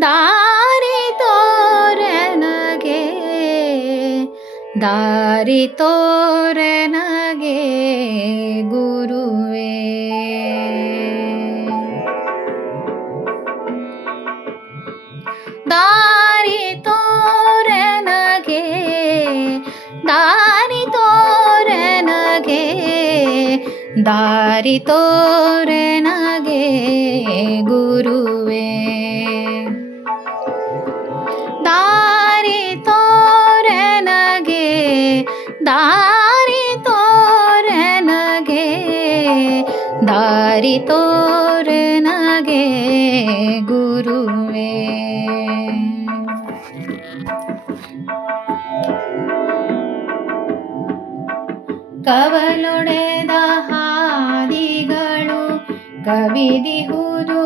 दारि तोरनगे गुरुवे दारि तोरनगे दारि गुरुवे चरितोर नगे गुरुमे कवलुणे दाहादी गळु कविदी हुदु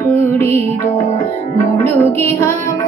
ಕುಡಿದು ಮುಳುಗಿ ಹಾವು